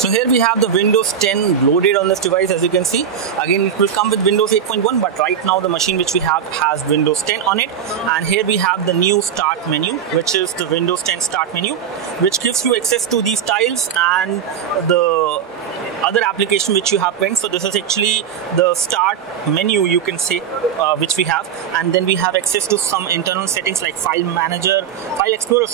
So here we have the Windows 10 loaded on this device, as you can see. Again, it will come with Windows 8.1, but right now the machine which we have has Windows 10 on it. And here we have the new start menu, which is the Windows 10 start menu, which gives you access to these tiles and the other application which you have pinned. So this is actually the start menu, you can say, which we have, and then we have access to some internal settings like file explorer,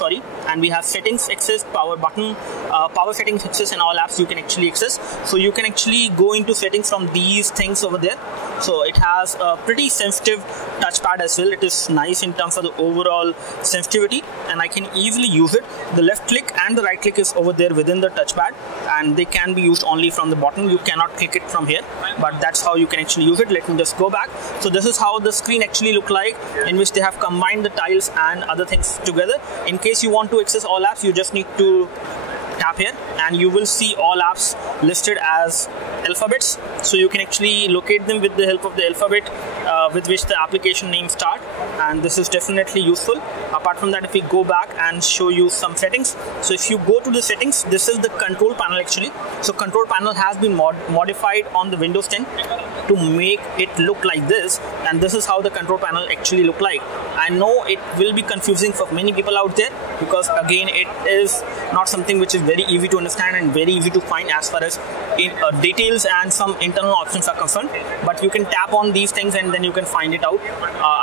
and we have settings access, power button, power settings access, and all apps you can actually access. So you can actually go into settings from these things over there. So it has a pretty sensitive touchpad as well. It is nice in terms of the overall sensitivity, and I can easily use it. The left click and the right click is over there within the touchpad, and they can be used only from the bottom. You cannot click it from here, but that's how you can actually use it. Let me just go back. So this is how the screen actually look like, in which they have combined the tiles and other things together. In case you want to access all apps, you just need to tap here and you will see all apps listed as alphabets. So you can actually locate them with the help of the alphabet with which the application names start, and this is definitely useful. Apart from that, if we go back and show you some settings, so if you go to the settings, this is the control panel actually. So control panel has been modified on the Windows 10 to make it look like this, and this is how the control panel actually look like. I know it will be confusing for many people out there, because again, it is not something which is very easy to understand and very easy to find as far as details and some internal options are concerned, but you can tap on these things and then you can find it out.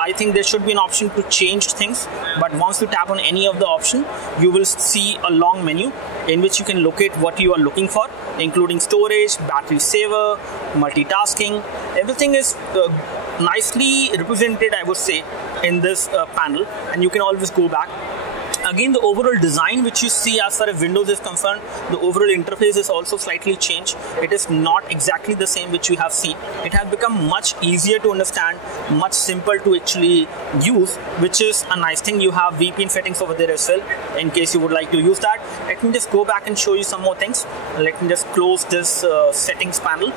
I think there should be an option to change things, but once you tap on any of the option, you will see a long menu in which you can locate what you are looking for, including storage, battery saver, multitasking. Everything is nicely represented, I would say, in this panel, and you can always go back. Again, the overall design which you see as far as Windows is concerned, the overall interface is also slightly changed. It is not exactly the same which you have seen. It has become much easier to understand, much simple to actually use, which is a nice thing. You have VPN settings over there as well, in case you would like to use that. Let me just go back and show you some more things. Let me just close this settings panel,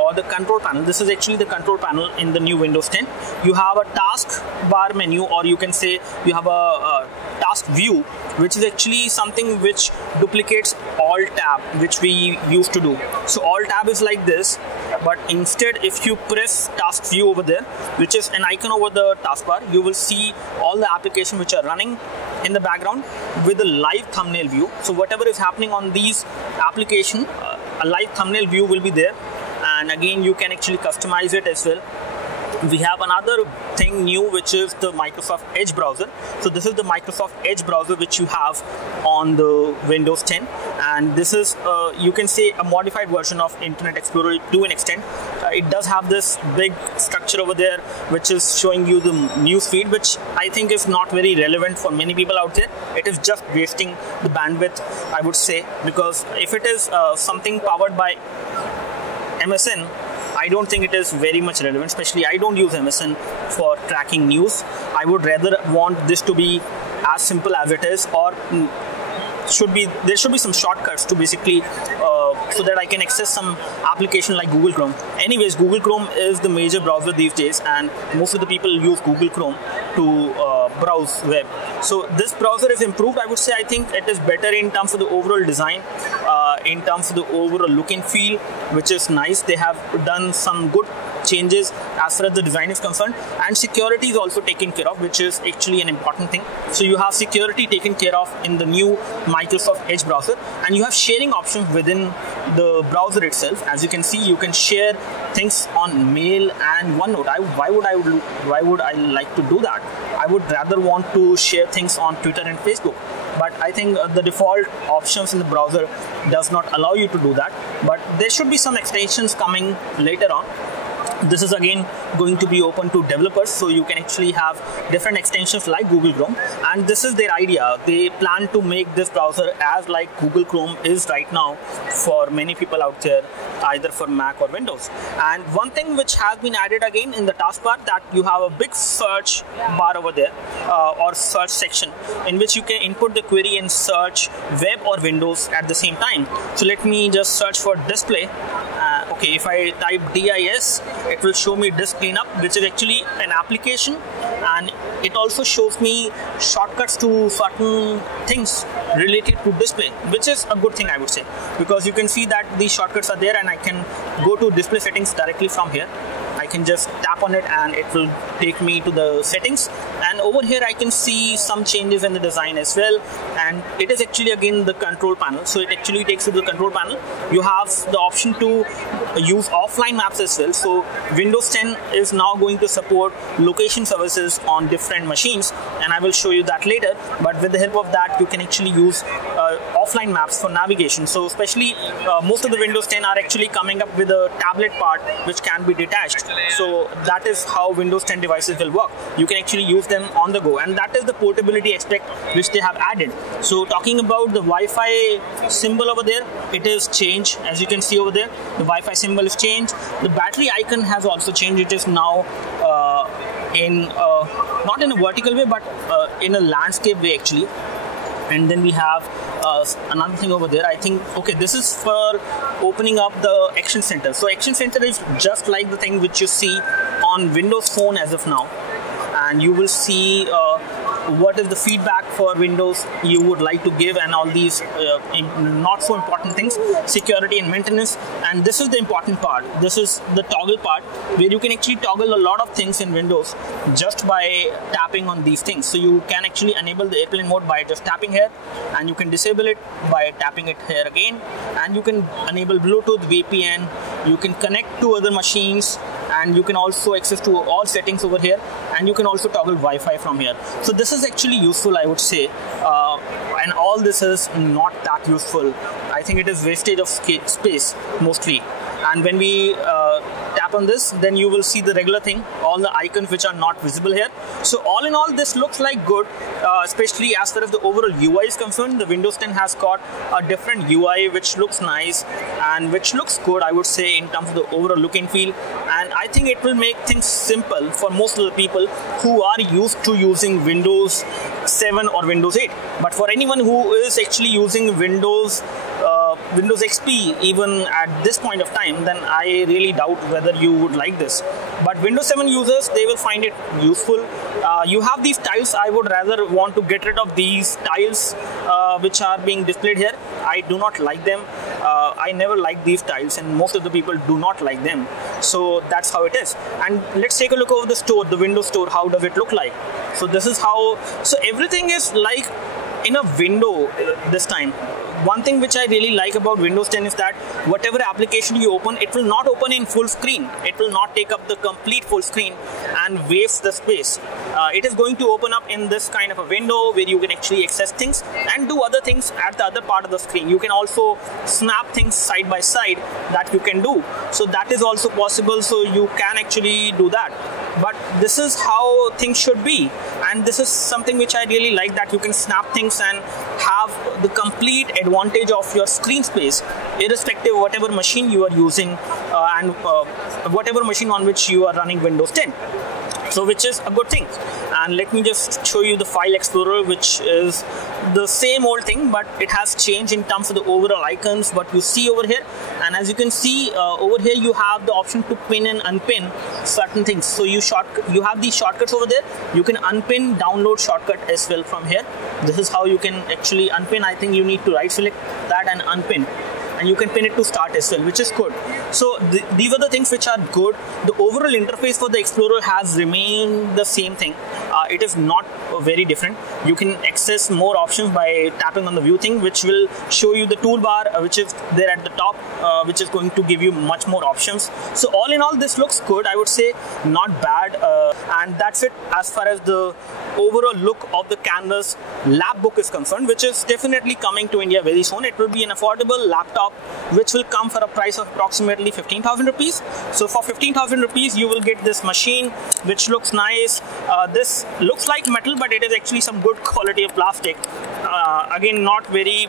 or the control panel. This is actually the control panel in the new Windows 10. You have a task bar menu, or you can say you have a task view, which is actually something which duplicates Alt tab, which we used to do. So Alt tab is like this, but instead if you press task view over there, which is an icon over the taskbar, you will see all the applications which are running in the background with a live thumbnail view. So whatever is happening on these applications, a live thumbnail view will be there, and again you can actually customize it as well. We have another thing new, which is the Microsoft Edge browser. So this is the Microsoft Edge browser which you have on the Windows 10, and this is you can say a modified version of Internet Explorer to an extent. It does have this big structure over there which is showing you the news feed, which I think is not very relevant for many people out there. It is just wasting the bandwidth, I would say, because if it is something powered by MSN, I don't think it is very much relevant. Especially I don't use MSN for tracking news. I would rather want this to be as simple as it is, or there should be some shortcuts to basically so that I can access some application like Google Chrome. Anyways, Google Chrome is the major browser these days, and most of the people use Google Chrome to browse web. So this browser is improved, I would say. I think it is better in terms of the overall design, in terms of the overall look and feel, which is nice. They have done some good changes as far as the design is concerned, and security is also taken care of, which is actually an important thing. So you have security taken care of in the new Microsoft Edge browser, and you have sharing options within the browser itself. As you can see, you can share things on Mail and OneNote. Why would I like to do that? I would rather want to share things on Twitter and Facebook, but I think the default options in the browser does not allow you to do that. But there should be some extensions coming later on. This is again going to be open to developers, so you can actually have different extensions like Google Chrome, and this is their idea. They plan to make this browser as like Google Chrome is right now for many people out there, either for Mac or Windows. And one thing which has been added again in the taskbar, that you have a big search bar over there, or search section, in which you can input the query and search web or Windows at the same time. So let me just search for display. Okay, if I type DIS, it will show me disk cleanup, which is actually an application, and it also shows me shortcuts to certain things related to display, which is a good thing, I would say, because you can see that these shortcuts are there and I can go to display settings directly from here. I can just tap on it and it will take me to the settings, and over here I can see some changes in the design as well, and it is actually again the control panel. So it actually takes you to the control panel. You have the option to use offline maps as well. So Windows 10 is now going to support location services on different machines, and I will show you that later, but with the help of that you can actually use offline maps for navigation. So especially most of the Windows 10 are actually coming up with a tablet part which can be detached. So that is how Windows 10 devices will work. You can actually use them on the go, and that is the portability aspect which they have added. So talking about the Wi-Fi symbol over there, it is changed. As you can see over there, the Wi-Fi symbol is changed. The battery icon has also changed. It is now not in a vertical way, but in a landscape way actually. And then we have another thing over there. I think, okay, this is for opening up the Action Center. So Action Center is just like the thing which you see on Windows Phone as of now, and you will see what is the feedback for Windows you would like to give, and all these not so important things, security and maintenance. And this is the important part. This is the toggle part where you can actually toggle a lot of things in Windows just by tapping on these things. So you can actually enable the airplane mode by just tapping here, and you can disable it by tapping it here again, and you can enable Bluetooth, VPN, you can connect to other machines, and you can also access to all settings over here, and you can also toggle Wi-Fi from here. So this is actually useful, I would say, and all this is not that useful. I think it is wastage of space mostly. And when we tap on this, then you will see the regular thing, all the icons which are not visible here. So all in all, this looks like good, especially as far as the overall UI is concerned. The Windows 10 has got a different UI which looks nice and which looks good, I would say, in terms of the overall look and feel. And I think it will make things simple for most of the people who are used to using Windows 7 or Windows 8. But for anyone who is actually using Windows XP even at this point of time, then I really doubt whether you would like this. But Windows 7 users, they will find it useful. You have these tiles. I would rather want to get rid of these tiles which are being displayed here. I do not like them. I never liked these tiles, and most of the people do not like them. So that's how it is. And let's take a look over the store, the Windows Store. How does it look like? So this is how, so everything is like in a window this time. One thing which I really like about Windows 10 is that whatever application you open, it will not open in full screen. It will not take up the complete full screen and waste the space. It is going to open up in this kind of a window where you can actually access things and do other things at the other part of the screen. You can also snap things side by side that you can do. So that is also possible. So you can actually do that. But this is how things should be. And this is something which I really like, that you can snap things and have the complete advantage of your screen space, irrespective of whatever machine you are using and whatever machine on which you are running Windows 10. So which is a good thing. And let me just show you the File Explorer, which is the same old thing, but it has changed in terms of the overall icons, what you see over here. And as you can see over here, you have the option to pin and unpin certain things. So you have these shortcuts over there. You can unpin, download shortcut as well from here. This is how you can actually unpin. I think you need to right select that and unpin, and you can pin it to start as well, which is good. So these are the things which are good. The overall interface for the Explorer has remained the same thing. It is not very different. You can access more options by tapping on the view thing, which will show you the toolbar which is there at the top, which is going to give you much more options. So all in all, this looks good, I would say, not bad. And that's it as far as the overall look of the Canvas lap book is concerned, which is definitely coming to India very soon. It will be an affordable laptop which will come for a price of approximately 15,000 rupees. So for 15,000 rupees, you will get this machine which looks nice. This looks like metal, but it is actually some good quality of plastic. Again, not very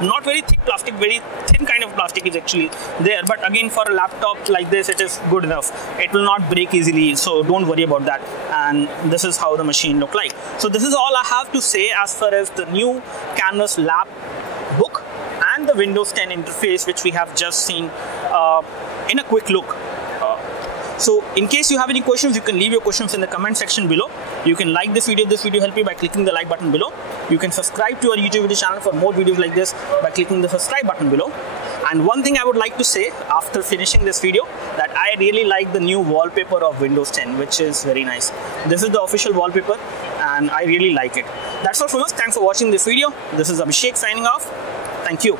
thick plastic, very thin kind of plastic is actually there. But again, for a laptop like this, it is good enough. It will not break easily, so don't worry about that. And this is how the machine look like. So this is all I have to say as far as the new Canvas lap book and the Windows 10 interface, which we have just seen in a quick look. So in case you have any questions, you can leave your questions in the comment section below. You can like this video if this video helped you by clicking the like button below. You can subscribe to our YouTube video channel for more videos like this by clicking the subscribe button below. And one thing I would like to say after finishing this video, that I really like the new wallpaper of Windows 10, which is very nice. This is the official wallpaper and I really like it. That's all from us. Thanks for watching this video. This is Abhishek signing off. Thank you.